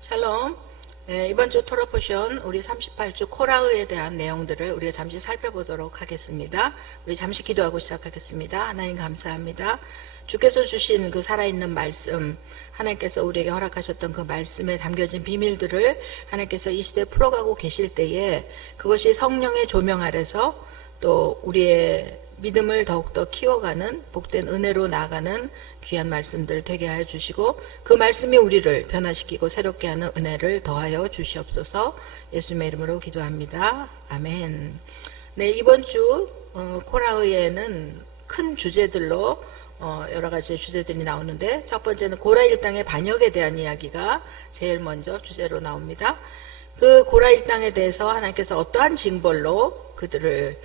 샬롬. 네, 이번 주 토라 포션 우리 38주 코라흐에 대한 내용들을 우리가 잠시 살펴보도록 하겠습니다. 우리 잠시 기도하고 시작하겠습니다. 하나님 감사합니다. 주께서 주신 그 살아있는 말씀, 하나님께서 우리에게 허락하셨던 그 말씀에 담겨진 비밀들을 하나님께서 이 시대에 풀어가고 계실 때에 그것이 성령의 조명 아래서 또 우리의 믿음을 더욱더 키워가는 복된 은혜로 나아가는 귀한 말씀들 되게 하여 주시고 그 말씀이 우리를 변화시키고 새롭게 하는 은혜를 더하여 주시옵소서. 예수님의 이름으로 기도합니다. 아멘. 네, 이번 주 코라흐에는 큰 주제들로 여러 가지 주제들이 나오는데 첫 번째는 고라 일당의 반역에 대한 이야기가 제일 먼저 주제로 나옵니다. 그 고라 일당에 대해서 하나님께서 어떠한 징벌로 그들을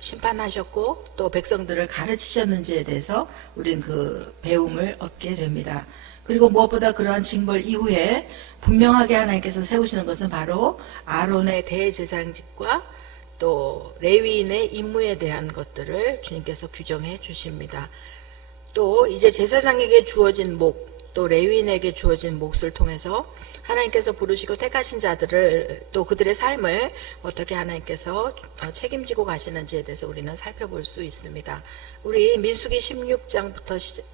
심판하셨고 또 백성들을 가르치셨는지에 대해서 우리는 그 배움을 얻게 됩니다. 그리고 무엇보다 그러한 징벌 이후에 분명하게 하나님께서 세우시는 것은 바로 아론의 대제사장직과 또 레위인의 임무에 대한 것들을 주님께서 규정해 주십니다. 또 이제 제사장에게 주어진 목, 또 레위인에게 주어진 몫을 통해서 하나님께서 부르시고 택하신 자들을 또 그들의 삶을 어떻게 하나님께서 책임지고 가시는지에 대해서 우리는 살펴볼 수 있습니다. 우리 민수기 16장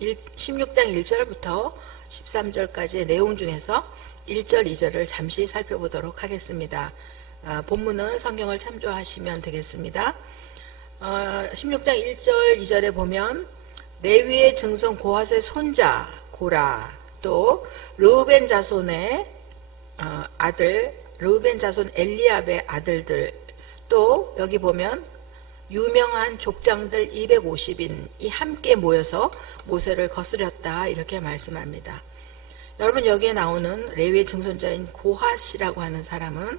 1절부터 13절까지의 내용 중에서 1절, 2절을 잠시 살펴보도록 하겠습니다. 본문은 성경을 참조하시면 되겠습니다. 16장 1절, 2절에 보면 레위의 증손 고핫의 손자 고라, 또 르우벤 자손의 아들, 르우벤 자손 엘리압의 아들들, 또 여기 보면 유명한 족장들 250인이 함께 모여서 모세를 거스렸다 이렇게 말씀합니다. 여러분, 여기에 나오는 레위의 증손자인 고핫이라고 하는 사람은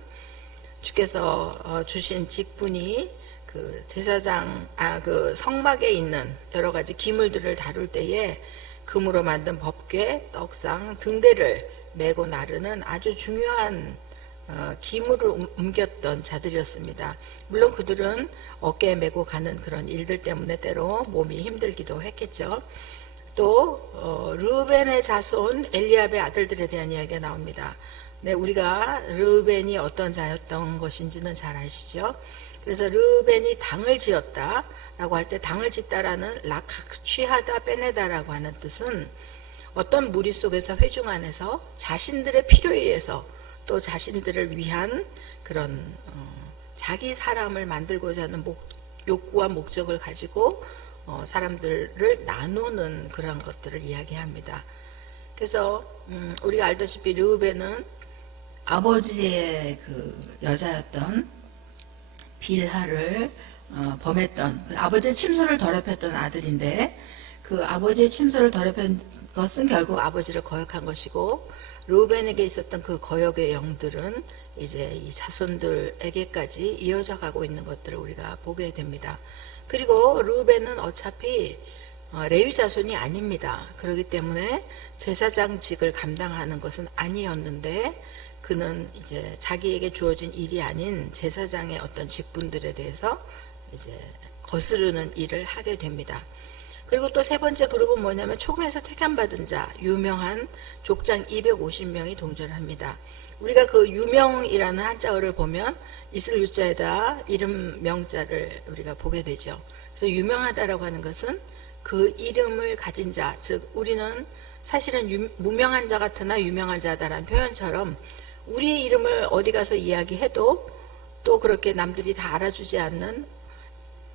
주께서 주신 직분이 그 제사장 그 성막에 있는 여러 가지 기물들을 다룰 때에 금으로 만든 법궤, 떡상, 등대를 메고 나르는 아주 중요한 기물을 옮겼던 자들이었습니다. 물론 그들은 어깨에 메고 가는 그런 일들 때문에 때로 몸이 힘들기도 했겠죠. 또 르우벤의 자손 엘리압의 아들들에 대한 이야기가 나옵니다. 네, 우리가 르우벤이 어떤 자였던 것인지는 잘 아시죠? 그래서 르우벤이 당을 지었다 라고 할 때 당을 짓다라는 취하다, 빼내다라고 하는 뜻은 어떤 무리 속에서 회중 안에서 자신들의 필요에 의해서 또 자신들을 위한 그런 자기 사람을 만들고자 하는 욕구와 목적을 가지고 사람들을 나누는 그런 것들을 이야기합니다. 그래서 우리가 알다시피 르우벤은 아버지의 그 여자였던 빌하를 범했던 아버지의 침소를 더럽혔던 아들인데 그 아버지의 침소를 더럽힌 것은 결국 아버지를 거역한 것이고 르우벤에게 있었던 그 거역의 영들은 이제 이 자손들에게까지 이어져 가고 있는 것들을 우리가 보게 됩니다. 그리고 르우벤은 어차피 레위 자손이 아닙니다. 그렇기 때문에 제사장직을 감당하는 것은 아니었는데 그는 이제 자기에게 주어진 일이 아닌 제사장의 어떤 직분들에 대해서 이제 거스르는 일을 하게 됩니다. 그리고 또 세 번째 그룹은 뭐냐면 초궁에서 택함받은 자, 유명한 족장 250명이 동절합니다. 우리가 그 유명이라는 한자어를 보면 있을 유자에다 이름 명자를 우리가 보게 되죠. 그래서 유명하다라고 하는 것은 그 이름을 가진 자, 즉 우리는 사실은 무명한 자 같으나 유명한 자다라는 표현처럼 우리의 이름을 어디 가서 이야기해도 또 그렇게 남들이 다 알아주지 않는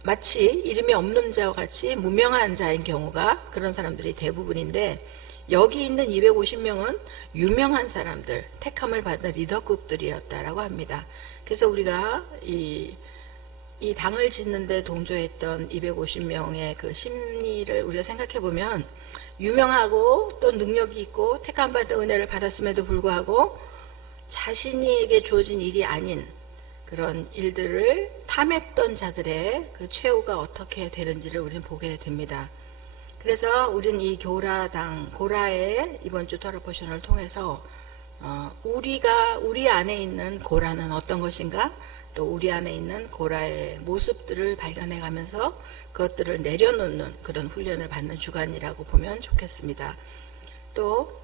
마치 이름이 없는 자와 같이 무명한 자인 경우가 그런 사람들이 대부분인데 여기 있는 250명은 유명한 사람들, 택함을 받은 리더급들이었다라고 합니다. 그래서 우리가 이 당을 짓는데 동조했던 250명의 그 심리를 우리가 생각해 보면 유명하고 또 능력이 있고 택함 받은 은혜를 받았음에도 불구하고 자신에게 주어진 일이 아닌 그런 일들을 탐했던 자들의 그 최후가 어떻게 되는지를 우리는 보게 됩니다. 그래서 우리는 이 고라의 이번 주 토라 포션을 통해서 우리 안에 있는 고라는 어떤 것인가, 또 우리 안에 있는 고라의 모습들을 발견해 가면서 그것들을 내려놓는 그런 훈련을 받는 주간이라고 보면 좋겠습니다. 또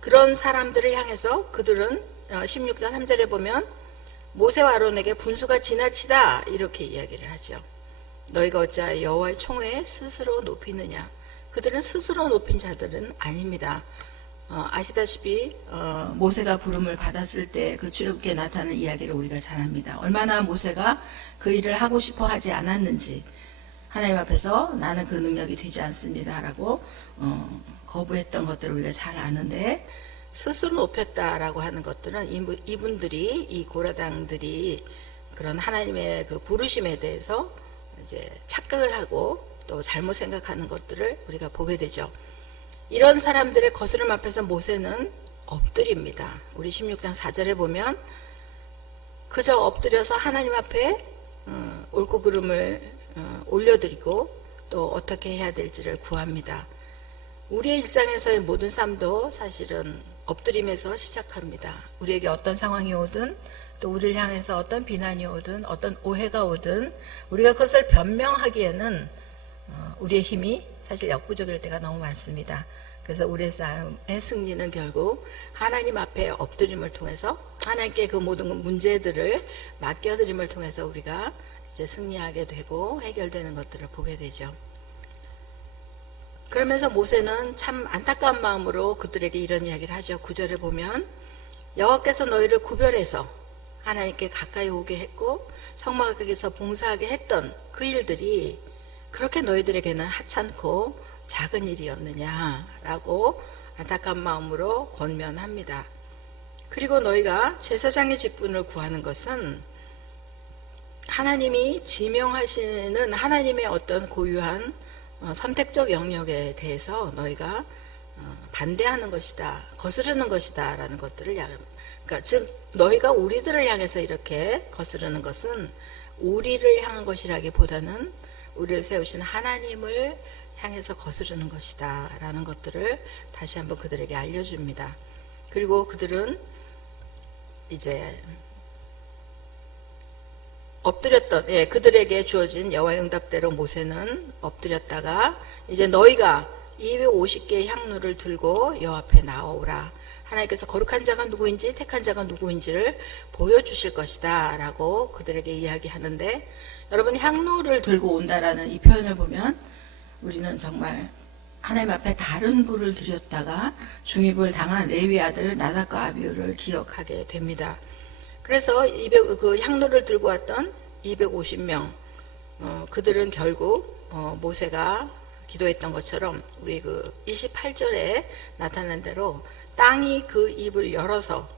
그런 사람들을 향해서 그들은 16장 3절에 보면 모세와 아론에게 분수가 지나치다 이렇게 이야기를 하죠. 너희가 어찌하여 여호와의 총회에 스스로 높이느냐. 그들은 스스로 높인 자들은 아닙니다. 아시다시피 모세가 부름을 받았을 때 그 출애굽기에 나타나는 이야기를 우리가 잘 압니다. 얼마나 모세가 그 일을 하고 싶어 하지 않았는지 하나님 앞에서 나는 그 능력이 되지 않습니다 라고 거부했던 것들을 우리가 잘 아는데, 스스로 높였다라고 하는 것들은 이분들이, 이 고라당들이 그런 하나님의 그 부르심에 대해서 이제 착각을 하고 또 잘못 생각하는 것들을 우리가 보게 되죠. 이런 사람들의 거스름 앞에서 모세는 엎드립니다. 우리 16장 4절에 보면 그저 엎드려서 하나님 앞에 옳고 그름을 올려드리고 또 어떻게 해야 될지를 구합니다. 우리의 일상에서의 모든 삶도 사실은 엎드림에서 시작합니다. 우리에게 어떤 상황이 오든 또 우리를 향해서 어떤 비난이 오든 어떤 오해가 오든 우리가 그것을 변명하기에는 우리의 힘이 사실 역부족일 때가 너무 많습니다. 그래서 우리의 삶의 승리는 결국 하나님 앞에 엎드림을 통해서 하나님께 그 모든 문제들을 맡겨드림을 통해서 우리가 이제 승리하게 되고 해결되는 것들을 보게 되죠. 그러면서 모세는 참 안타까운 마음으로 그들에게 이런 이야기를 하죠. 9절에 보면 여호와께서 너희를 구별해서 하나님께 가까이 오게 했고 성막에서 봉사하게 했던 그 일들이 그렇게 너희들에게는 하찮고 작은 일이었느냐라고 안타까운 마음으로 권면합니다. 그리고 너희가 제사장의 직분을 구하는 것은 하나님이 지명하시는 하나님의 어떤 고유한 선택적 영역에 대해서 너희가 반대하는 것이다, 거스르는 것이다 라는 것들을 그러니까 즉 너희가 우리들을 향해서 이렇게 거스르는 것은 우리를 향한 것이라기보다는 우리를 세우신 하나님을 향해서 거스르는 것이다 라는 것들을 다시 한번 그들에게 알려줍니다. 그리고 그들은 이제 엎드렸던, 그들에게 주어진 여호와의 응답대로 모세는 엎드렸다가 이제 너희가 250개의 향로를 들고 여호와 앞에 나오라. 하나님께서 거룩한 자가 누구인지 택한 자가 누구인지를 보여주실 것이다 라고 그들에게 이야기하는데, 여러분 향로를 들고 온다라는 이 표현을 보면 우리는 정말 하나님 앞에 다른 불을 드렸다가 중입을 당한 레위 아들 나답과 아비후를 기억하게 됩니다. 그래서 그 향로를 들고 왔던 250명 그들은 결국 모세가 기도했던 것처럼 우리 그 28절에 나타난 대로 땅이 그 입을 열어서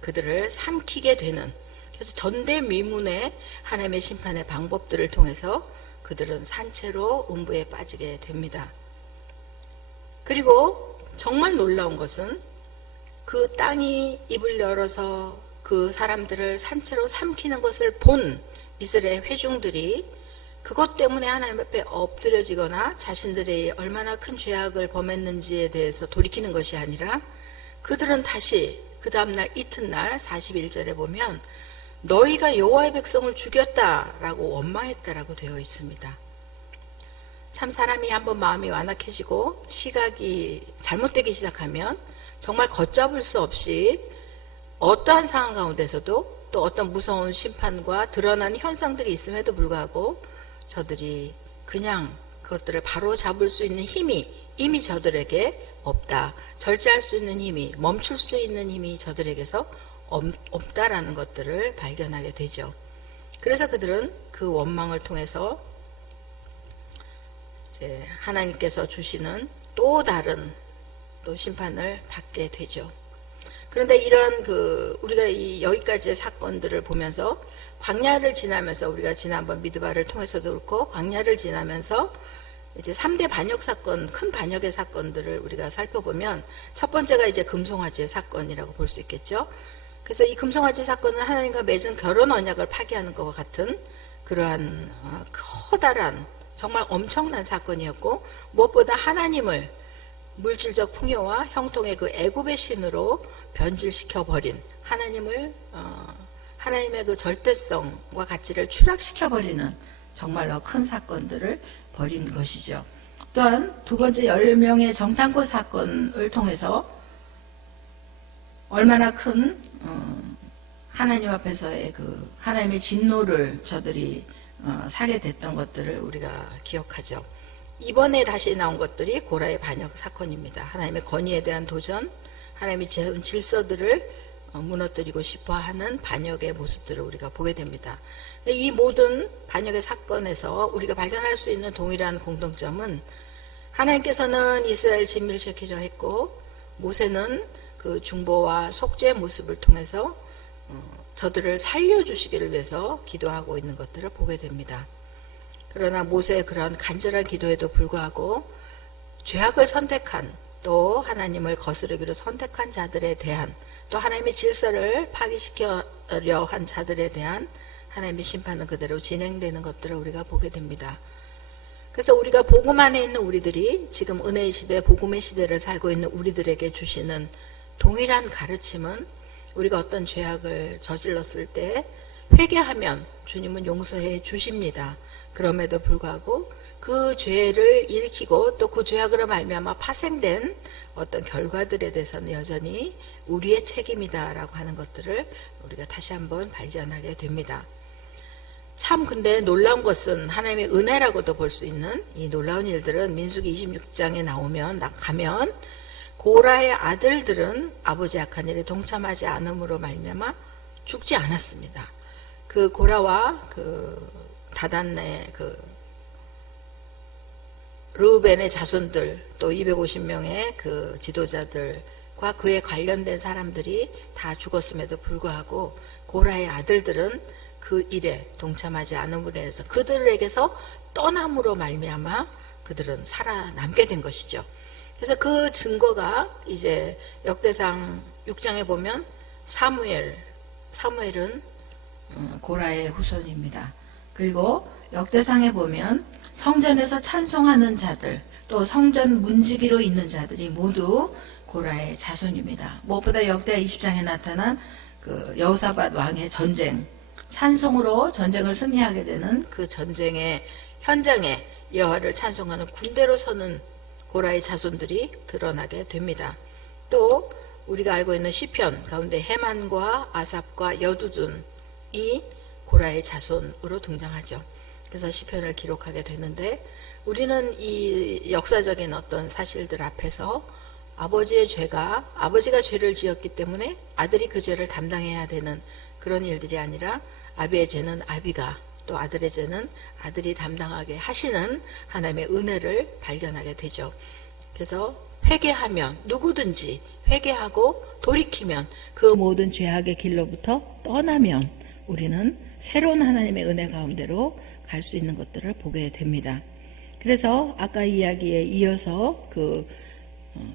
그들을 삼키게 되는, 그래서 전대미문의 하나님의 심판의 방법들을 통해서 그들은 산채로 음부에 빠지게 됩니다. 그리고 정말 놀라운 것은 그 땅이 입을 열어서 그 사람들을 산채로 삼키는 것을 본 이스라엘 회중들이 그것 때문에 하나님 앞에 엎드려지거나 자신들이 얼마나 큰 죄악을 범했는지에 대해서 돌이키는 것이 아니라 그들은 다시 그 다음날 이튿날 41절에 보면 너희가 여호와의 백성을 죽였다라고 원망했다라고 되어 있습니다. 참 사람이 한번 마음이 완악해지고 시각이 잘못되기 시작하면 정말 걷잡을 수 없이 어떠한 상황 가운데서도 또 어떤 무서운 심판과 드러난 현상들이 있음에도 불구하고 저들이 그냥 그것들을 바로 잡을 수 있는 힘이 이미 저들에게 없다. 절제할 수 있는 힘이, 멈출 수 있는 힘이 저들에게서 없다라는 것들을 발견하게 되죠. 그래서 그들은 그 원망을 통해서 이제 하나님께서 주시는 또 다른 또 심판을 받게 되죠. 그런데 이런 우리가 여기까지의 사건들을 보면서 광야를 지나면서 우리가 지난번 미드바를 통해서도 그렇고 광야를 지나면서 이제 3대 반역 사건, 큰 반역의 사건들을 우리가 살펴보면 첫 번째가 이제 금송아지 사건이라고 볼 수 있겠죠. 그래서 이 금송아지 사건은 하나님과 맺은 결혼 언약을 파기하는 것과 같은 그러한 커다란 정말 엄청난 사건이었고, 무엇보다 하나님을 물질적 풍요와 형통의 그 애굽의 신으로 변질시켜 버린 하나님의 그 절대성과 가치를 추락시켜버리는 정말로 큰 사건들을 벌인 것이죠. 또한 두 번째 10명의 정탐꾼 사건을 통해서 얼마나 큰 하나님 앞에서의 그 하나님의 진노를 저들이 사게 됐던 것들을 우리가 기억하죠. 이번에 다시 나온 것들이 고라의 반역 사건입니다. 하나님의 권위에 대한 도전, 하나님의 세운 질서들을 무너뜨리고 싶어하는 반역의 모습들을 우리가 보게 됩니다. 이 모든 반역의 사건에서 우리가 발견할 수 있는 동일한 공통점은 하나님께서는 이스라엘 진멸시키려 했고 모세는 그 중보와 속죄의 모습을 통해서 저들을 살려주시기를 위해서 기도하고 있는 것들을 보게 됩니다. 그러나 모세의 그런 간절한 기도에도 불구하고 죄악을 선택한 또 하나님을 거스르기로 선택한 자들에 대한 또 하나님의 질서를 파기시키려 한 자들에 대한 하나님의 심판은 그대로 진행되는 것들을 우리가 보게 됩니다. 그래서 우리가 복음 안에 있는 우리들이 지금 은혜의 시대, 복음의 시대를 살고 있는 우리들에게 주시는 동일한 가르침은 우리가 어떤 죄악을 저질렀을 때 회개하면 주님은 용서해 주십니다. 그럼에도 불구하고 그 죄를 일으키고 또 그 죄악으로 말미암아 파생된 어떤 결과들에 대해서는 여전히 우리의 책임이다라고 하는 것들을 우리가 다시 한번 발견하게 됩니다. 참 근데 놀라운 것은 하나님의 은혜라고도 볼 수 있는 이 놀라운 일들은 민수기 26장에 가면 고라의 아들들은 아버지의 악한 일에 동참하지 않음으로 말미암아 죽지 않았습니다. 그 고라와 그 다단의 그 르우벤의 자손들 또 250명의 그 지도자들과 그에 관련된 사람들이 다 죽었음에도 불구하고 고라의 아들들은 그 일에 동참하지 않음으로 인해서 그들에게서 떠남으로 말미암아 그들은 살아남게 된 것이죠. 그래서 그 증거가 이제 역대상 6장에 보면 사무엘은 고라의 후손입니다. 그리고 역대상에 보면 성전에서 찬송하는 자들 또 성전 문지기로 있는 자들이 모두 고라의 자손입니다. 무엇보다 역대 20장에 나타난 그 여호사밧 왕의 전쟁 찬송으로 전쟁을 승리하게 되는 그 전쟁의 현장에 여호와를 찬송하는 군대로 서는 고라의 자손들이 드러나게 됩니다. 또 우리가 알고 있는 시편 가운데 헤만과 아삽과 여두둔이 고라의 자손으로 등장하죠. 그래서 시편을 기록하게 되는데 우리는 이 역사적인 어떤 사실들 앞에서 아버지가 죄를 지었기 때문에 아들이 그 죄를 담당해야 되는 그런 일들이 아니라 아비의 죄는 아비가 또 아들의 죄는 아들이 담당하게 하시는 하나님의 은혜를 발견하게 되죠. 그래서 회개하면 누구든지 회개하고 돌이키면 그 모든 죄악의 길로부터 떠나면 우리는 새로운 하나님의 은혜 가운데로 갈 수 있는 것들을 보게 됩니다. 그래서 아까 이야기에 이어서 그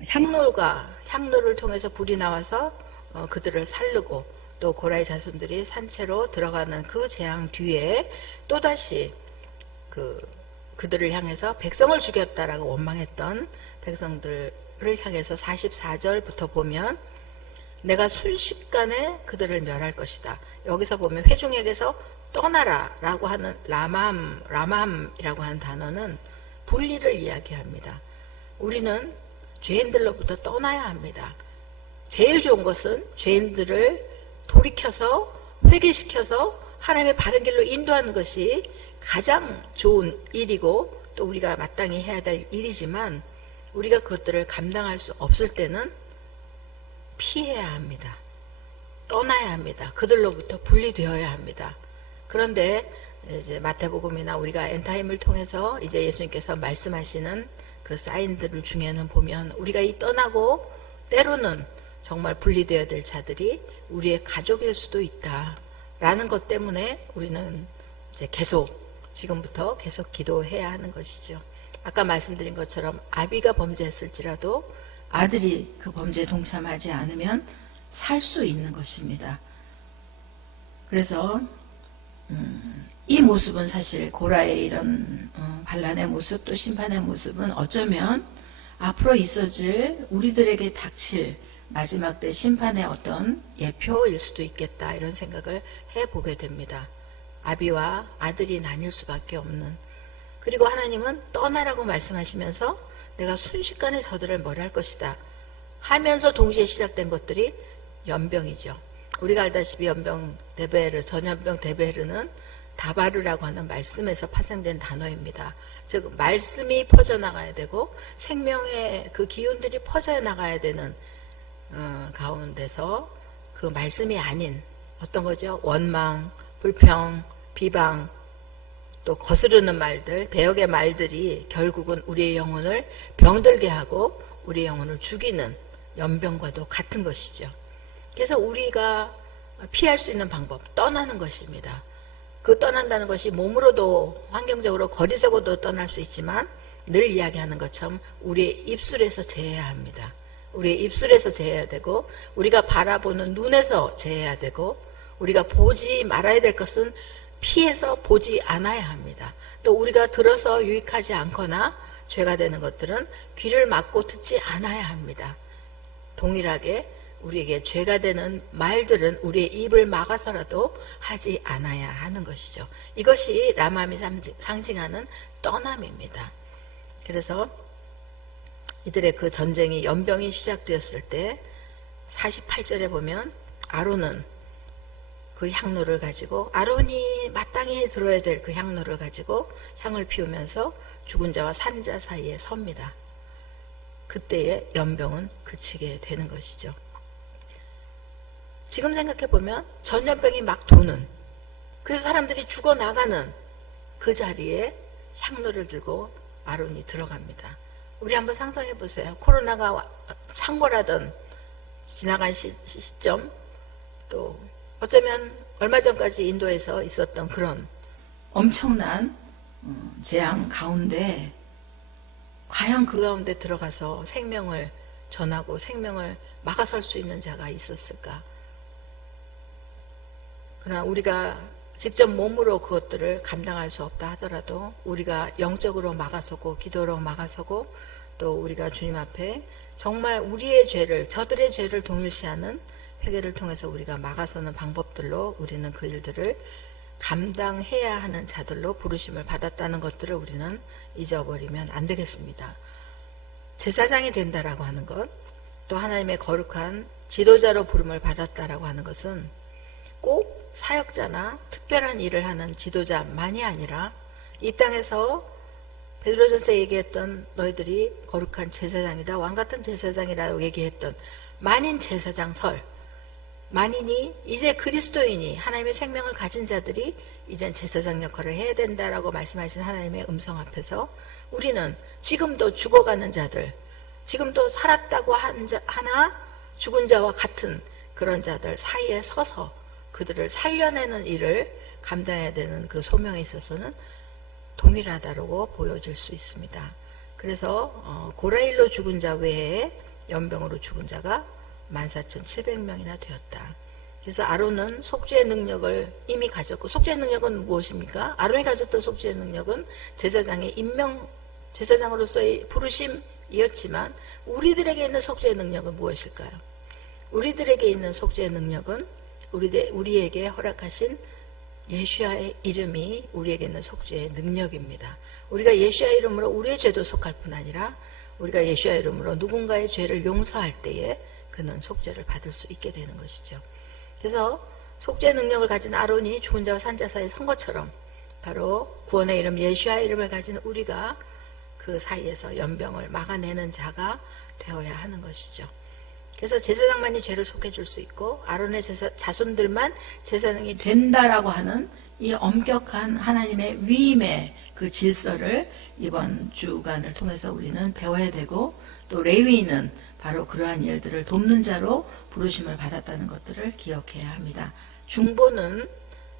향로를 통해서 불이 나와서 그들을 살르고 또 고라의 자손들이 산채로 들어가는 그 재앙 뒤에 또다시 그들을 향해서 백성을 죽였다라고 원망했던 백성들을 향해서 44절부터 보면 내가 순식간에 그들을 멸할 것이다. 여기서 보면 회중에게서 떠나라 라고 하는 라맘이라고 하는 단어는 분리를 이야기합니다. 우리는 죄인들로부터 떠나야 합니다. 제일 좋은 것은 죄인들을 돌이켜서 회개시켜서 하나님의 바른 길로 인도하는 것이 가장 좋은 일이고 또 우리가 마땅히 해야 될 일이지만 우리가 그것들을 감당할 수 없을 때는 피해야 합니다. 떠나야 합니다. 그들로부터 분리되어야 합니다. 그런데 이제 마태복음이나 우리가 엔타임을 통해서 이제 예수님께서 말씀하시는 그 사인들 중에는 보면 우리가 이 떠나고 때로는 정말 분리되어야 될 자들이 우리의 가족일 수도 있다라는 것 때문에 우리는 이제 지금부터 계속 기도해야 하는 것이죠. 아까 말씀드린 것처럼 아비가 범죄했을지라도 아들이 그 범죄에 동참하지 않으면 살 수 있는 것입니다. 그래서 이 모습은 사실 고라의 이런 반란의 모습 또 심판의 모습은 어쩌면 앞으로 있어질 우리들에게 닥칠 마지막 때 심판의 어떤 예표일 수도 있겠다, 이런 생각을 해보게 됩니다. 아비와 아들이 나뉠 수밖에 없는. 그리고 하나님은 떠나라고 말씀하시면서 내가 순식간에 저들을 멸할 것이다 하면서 동시에 시작된 것들이 연병이죠. 우리가 알다시피 연병 데베르, 전연병 데베르는 다바르라고 하는 말씀에서 파생된 단어입니다. 즉 말씀이 퍼져나가야 되고 생명의 그 기운들이 퍼져나가야 되는 가운데서 그 말씀이 아닌 어떤 거죠? 원망, 불평, 비방, 또 거스르는 말들, 배역의 말들이 결국은 우리의 영혼을 병들게 하고 우리의 영혼을 죽이는 연병과도 같은 것이죠. 그래서 우리가 피할 수 있는 방법, 떠나는 것입니다. 그 떠난다는 것이 몸으로도 환경적으로 거리적으로도 떠날 수 있지만 늘 이야기하는 것처럼 우리의 입술에서 제해야 합니다. 우리의 입술에서 제해야 되고 우리가 바라보는 눈에서 제해야 되고 우리가 보지 말아야 될 것은 피해서 보지 않아야 합니다. 또 우리가 들어서 유익하지 않거나 죄가 되는 것들은 귀를 막고 듣지 않아야 합니다. 동일하게 우리에게 죄가 되는 말들은 우리의 입을 막아서라도 하지 않아야 하는 것이죠. 이것이 라마음이 상징하는 떠남입니다. 그래서 이들의 그 전쟁이 연병이 시작되었을 때 48절에 보면 아론은 그 향로를 가지고 아론이 마땅히 들어야 될 그 향로를 가지고 향을 피우면서 죽은 자와 산 자 사이에 섭니다. 그때의 연병은 그치게 되는 것이죠. 지금 생각해보면 전염병이 막 도는, 그래서 사람들이 죽어나가는 그 자리에 향로를 들고 아론이 들어갑니다. 우리 한번 상상해보세요. 코로나가 창궐하던 지나간 시점, 또 어쩌면 얼마 전까지 인도에서 있었던 그런 엄청난 재앙 가운데 과연 그 가운데 들어가서 생명을 전하고 생명을 막아설 수 있는 자가 있었을까? 그러나 우리가 직접 몸으로 그것들을 감당할 수 없다 하더라도 우리가 영적으로 막아서고 기도로 막아서고 또 우리가 주님 앞에 정말 우리의 죄를, 저들의 죄를 동일시하는 회개를 통해서 우리가 막아서는 방법들로 우리는 그 일들을 감당해야 하는 자들로 부르심을 받았다는 것들을 우리는 잊어버리면 안 되겠습니다. 제사장이 된다라고 하는 것, 또 하나님의 거룩한 지도자로 부름을 받았다라고 하는 것은 꼭 사역자나 특별한 일을 하는 지도자만이 아니라 이 땅에서 베드로전서 얘기했던 너희들이 거룩한 제사장이다, 왕같은 제사장이라고 얘기했던 만인 제사장 설, 만인이 이제 그리스도인이 하나님의 생명을 가진 자들이 이젠 제사장 역할을 해야 된다라고 말씀하신 하나님의 음성 앞에서 우리는 지금도 죽어가는 자들, 지금도 살았다고 하나 죽은 자와 같은 그런 자들 사이에 서서 그들을 살려내는 일을 감당해야 되는 그 소명에 있어서는 동일하다고 보여질 수 있습니다. 그래서 고라일로 죽은 자 외에 연병으로 죽은 자가 14,700명이나 되었다. 그래서 아론은 속죄의 능력을 이미 가졌고, 속죄의 능력은 무엇입니까? 아론이 가졌던 속죄의 능력은 제사장의 임명, 제사장으로서의 부르심이었지만 우리들에게 있는 속죄의 능력은 무엇일까요? 우리들에게 있는 속죄의 능력은 우리에게 허락하신 예수야의 이름이 우리에게 있는 속죄의 능력입니다. 우리가 예수야 이름으로 우리의 죄도 속할 뿐 아니라 우리가 예수야 이름으로 누군가의 죄를 용서할 때에 그는 속죄를 받을 수 있게 되는 것이죠. 그래서 속죄의 능력을 가진 아론이 죽은 자와 산 자 사이에 선 것처럼 바로 구원의 이름 예수야 이름을 가진 우리가 그 사이에서 연병을 막아내는 자가 되어야 하는 것이죠. 그래서 제사장만이 죄를 속해줄 수 있고 아론의 자손들만 제사장이 된다라고 하는 이 엄격한 하나님의 위임의 그 질서를 이번 주간을 통해서 우리는 배워야 되고, 또 레위인은 바로 그러한 일들을 돕는 자로 부르심을 받았다는 것들을 기억해야 합니다. 중보는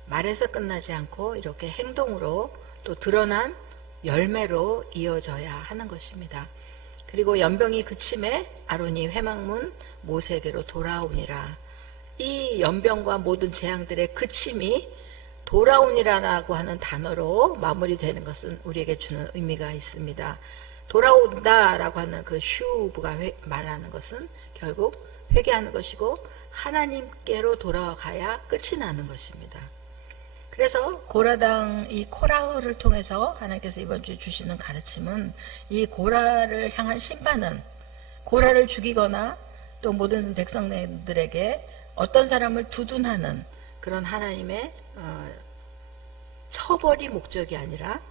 말에서 끝나지 않고 이렇게 행동으로 또 드러난 열매로 이어져야 하는 것입니다. 그리고 연병이 그침에 아론이 회막문 모세에게로 돌아오니라. 이 연병과 모든 재앙들의 그침이 돌아오니라라고 하는 단어로 마무리되는 것은 우리에게 주는 의미가 있습니다. 돌아온다라고 하는 그 슈브가 말하는 것은 결국 회개하는 것이고 하나님께로 돌아가야 끝이 나는 것입니다. 그래서 고라당 이 코라흐를 통해서 하나님께서 이번 주에 주시는 가르침은 이 고라를 향한 심판은 고라를 죽이거나 또 모든 백성들에게 어떤 사람을 두둔하는 그런 하나님의 처벌이 목적이 아니라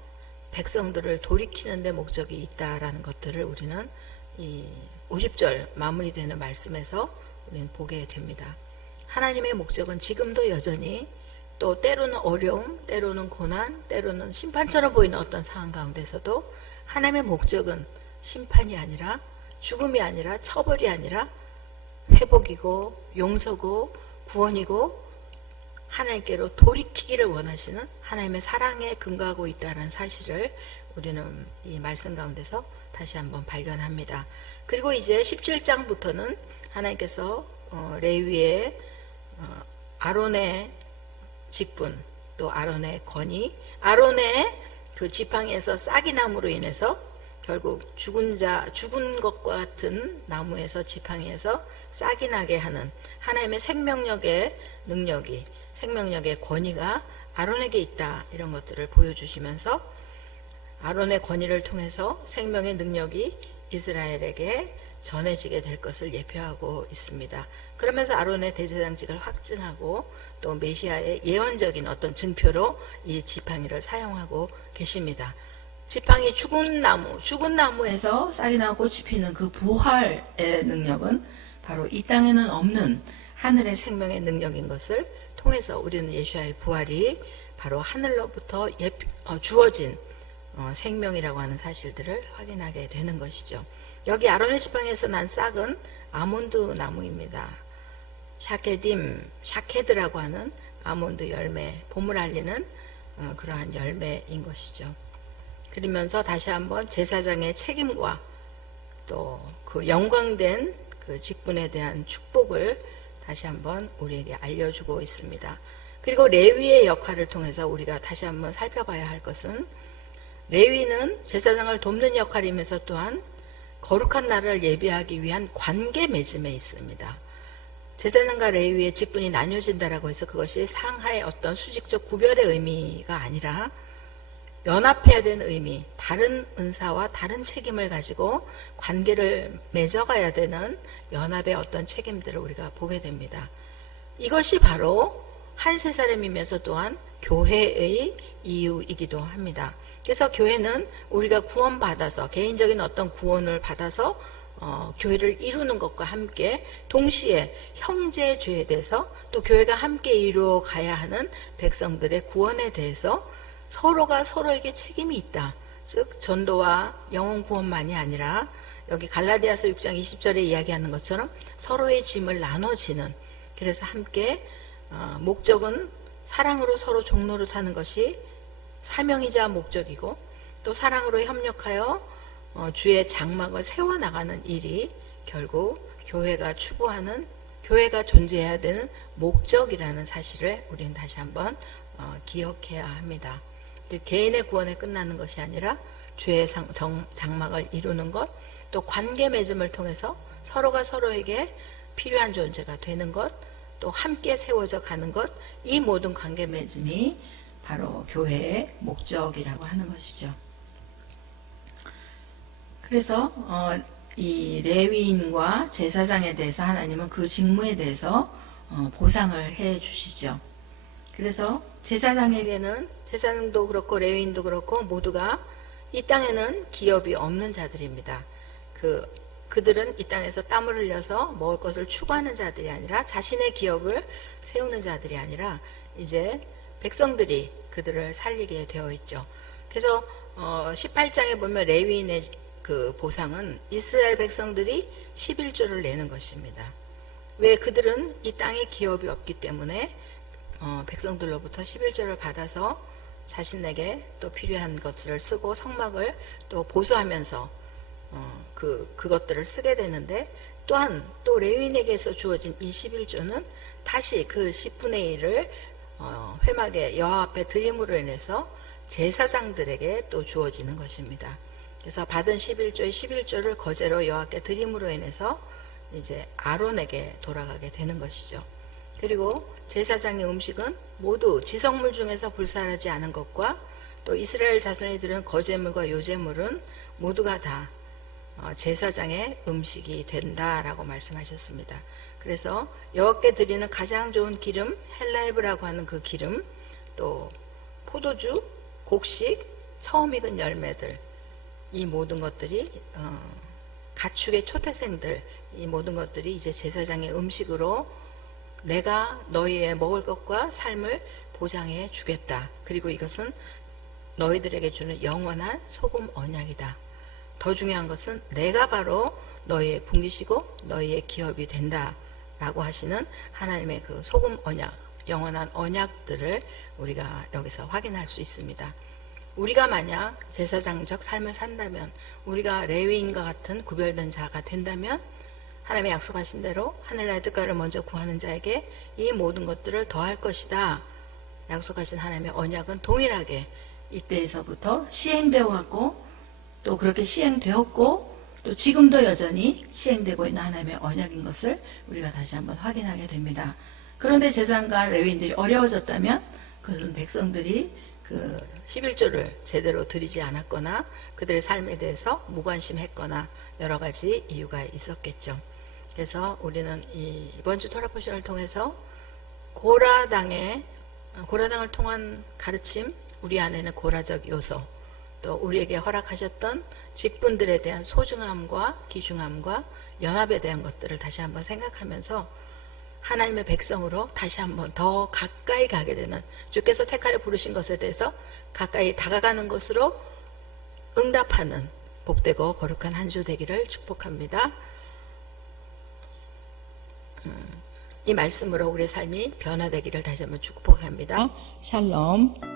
백성들을 돌이키는 데 목적이 있다라는 것들을 우리는 이 50절 마무리되는 말씀에서 우리는 보게 됩니다. 하나님의 목적은 지금도 여전히 또 때로는 어려움, 때로는 고난, 때로는 심판처럼 보이는 어떤 상황 가운데서도 하나님의 목적은 심판이 아니라 죽음이 아니라 처벌이 아니라 회복이고 용서고 구원이고 하나님께로 돌이키기를 원하시는 하나님의 사랑에 근거하고 있다는 사실을 우리는 이 말씀 가운데서 다시 한번 발견합니다. 그리고 이제 17장부터는 하나님께서 레위의 아론의 직분 또 아론의 건의, 아론의 그 지팡이에서 싹이나무로 인해서 결국 죽은 것과 같은 나무에서 지팡이에서 싹이 나게 하는 하나님의 생명력의 능력이, 생명력의 권위가 아론에게 있다, 이런 것들을 보여주시면서 아론의 권위를 통해서 생명의 능력이 이스라엘에게 전해지게 될 것을 예표하고 있습니다. 그러면서 아론의 대제사장직을 확증하고 또 메시아의 예언적인 어떤 증표로 이 지팡이를 사용하고 계십니다. 지팡이 죽은 나무에서 싹이 나고 꽃이 피는 그 부활의 능력은 바로 이 땅에는 없는 하늘의 생명의 능력인 것을 통해서 우리는 예수와의 부활이 바로 하늘로부터 주어진 생명이라고 하는 사실들을 확인하게 되는 것이죠. 여기 아론의 지팡이에서 난 싹은 아몬드 나무입니다. 샤케드라고 하는 아몬드 열매, 봄을 알리는 그러한 열매인 것이죠. 그러면서 다시 한번 제사장의 책임과 또 그 영광된 그 직분에 대한 축복을 다시 한번 우리에게 알려주고 있습니다. 그리고 레위의 역할을 통해서 우리가 다시 한번 살펴봐야 할 것은, 레위는 제사장을 돕는 역할이면서 또한 거룩한 날을 예비하기 위한 관계 맺음에 있습니다. 제사장과 레위의 직분이 나뉘어진다라고 해서 그것이 상하의 어떤 수직적 구별의 의미가 아니라 연합해야 되는 의미, 다른 은사와 다른 책임을 가지고 관계를 맺어가야 되는 연합의 어떤 책임들을 우리가 보게 됩니다. 이것이 바로 한 세 사람이면서 또한 교회의 이유이기도 합니다. 그래서 교회는 우리가 구원받아서, 개인적인 어떤 구원을 받아서 교회를 이루는 것과 함께 동시에 형제죄에 대해서 또 교회가 함께 이루어 가야 하는 백성들의 구원에 대해서 서로가 서로에게 책임이 있다. 즉 전도와 영혼 구원만이 아니라 여기 갈라디아서 6장 20절에 이야기하는 것처럼 서로의 짐을 나눠지는, 그래서 함께 목적은 사랑으로 서로 종로를 타는 것이 사명이자 목적이고, 또 사랑으로 협력하여 주의 장막을 세워나가는 일이 결국 교회가 추구하는, 교회가 존재해야 되는 목적이라는 사실을 우리는 다시 한번 기억해야 합니다. 즉 개인의 구원에 끝나는 것이 아니라 주의 장막을 이루는 것, 또 관계 맺음을 통해서 서로가 서로에게 필요한 존재가 되는 것, 또 함께 세워져 가는 것, 이 모든 관계 맺음이 바로 교회의 목적이라고 하는 것이죠. 그래서 이 레위인과 제사장에 대해서 하나님은 그 직무에 대해서 보상을 해 주시죠. 그래서 제사장에게는, 제사장도 그렇고 레위인도 그렇고 모두가 이 땅에는 기업이 없는 자들입니다. 그들은 이 땅에서 땀을 흘려서 먹을 것을 추구하는 자들이 아니라, 자신의 기업을 세우는 자들이 아니라 이제 백성들이 그들을 살리게 되어 있죠. 그래서 18장에 보면 레위인의 그 보상은 이스라엘 백성들이 11조를 내는 것입니다. 왜? 그들은 이 땅에 기업이 없기 때문에 백성들로부터 11조를 받아서 자신에게 또 필요한 것들을 쓰고 성막을 또 보수하면서 그것들을 쓰게 되는데, 또한 또 레위인에게서 주어진 이 11조는 다시 그 10분의 1을 회막에 여호와 앞에 드림으로 인해서 제사장들에게 또 주어지는 것입니다. 그래서 받은 11조의 11조를 거제로 여호와께 드림으로 인해서 이제 아론에게 돌아가게 되는 것이죠. 그리고 제사장의 음식은 모두 지성물 중에서 불살하지 않은 것과 또 이스라엘 자손이 드린 거제물과 요제물은 모두가 다 제사장의 음식이 된다라고 말씀하셨습니다. 그래서 여호와께 드리는 가장 좋은 기름, 헬라에브라고 하는 그 기름, 또 포도주, 곡식, 처음 익은 열매들, 이 모든 것들이 가축의 초태생들, 이 모든 것들이 이제 제사장의 음식으로 내가 너희의 먹을 것과 삶을 보장해 주겠다. 그리고 이것은 너희들에게 주는 영원한 소금 언약이다. 더 중요한 것은 내가 바로 너희의 분기시고 너희의 기업이 된다 라고 하시는 하나님의 그 소금 언약, 영원한 언약들을 우리가 여기서 확인할 수 있습니다. 우리가 만약 제사장적 삶을 산다면, 우리가 레위인과 같은 구별된 자가 된다면 하나님의 약속하신 대로 하늘나라의 뜻가를 먼저 구하는 자에게 이 모든 것들을 더할 것이다. 약속하신 하나님의 언약은 동일하게 이때에서부터 시행되어 왔고, 또 그렇게 시행되었고, 또 지금도 여전히 시행되고 있는 하나님의 언약인 것을 우리가 다시 한번 확인하게 됩니다. 그런데 제사장과 레위인들이 어려워졌다면 그것은 백성들이 그 11조를 제대로 드리지 않았거나 그들의 삶에 대해서 무관심했거나 여러 가지 이유가 있었겠죠. 그래서 우리는 이번 주 토라 포션을 통해서 고라당을 통한 가르침, 우리 안에는 고라적 요소, 또 우리에게 허락하셨던 직분들에 대한 소중함과 귀중함과 연합에 대한 것들을 다시 한번 생각하면서 하나님의 백성으로 다시 한번 더 가까이 가게 되는, 주께서 택하여 부르신 것에 대해서 가까이 다가가는 것으로 응답하는 복되고 거룩한 한 주 되기를 축복합니다. 이 말씀으로 우리의 삶이 변화되기를 다시 한번 축복합니다. 샬롬.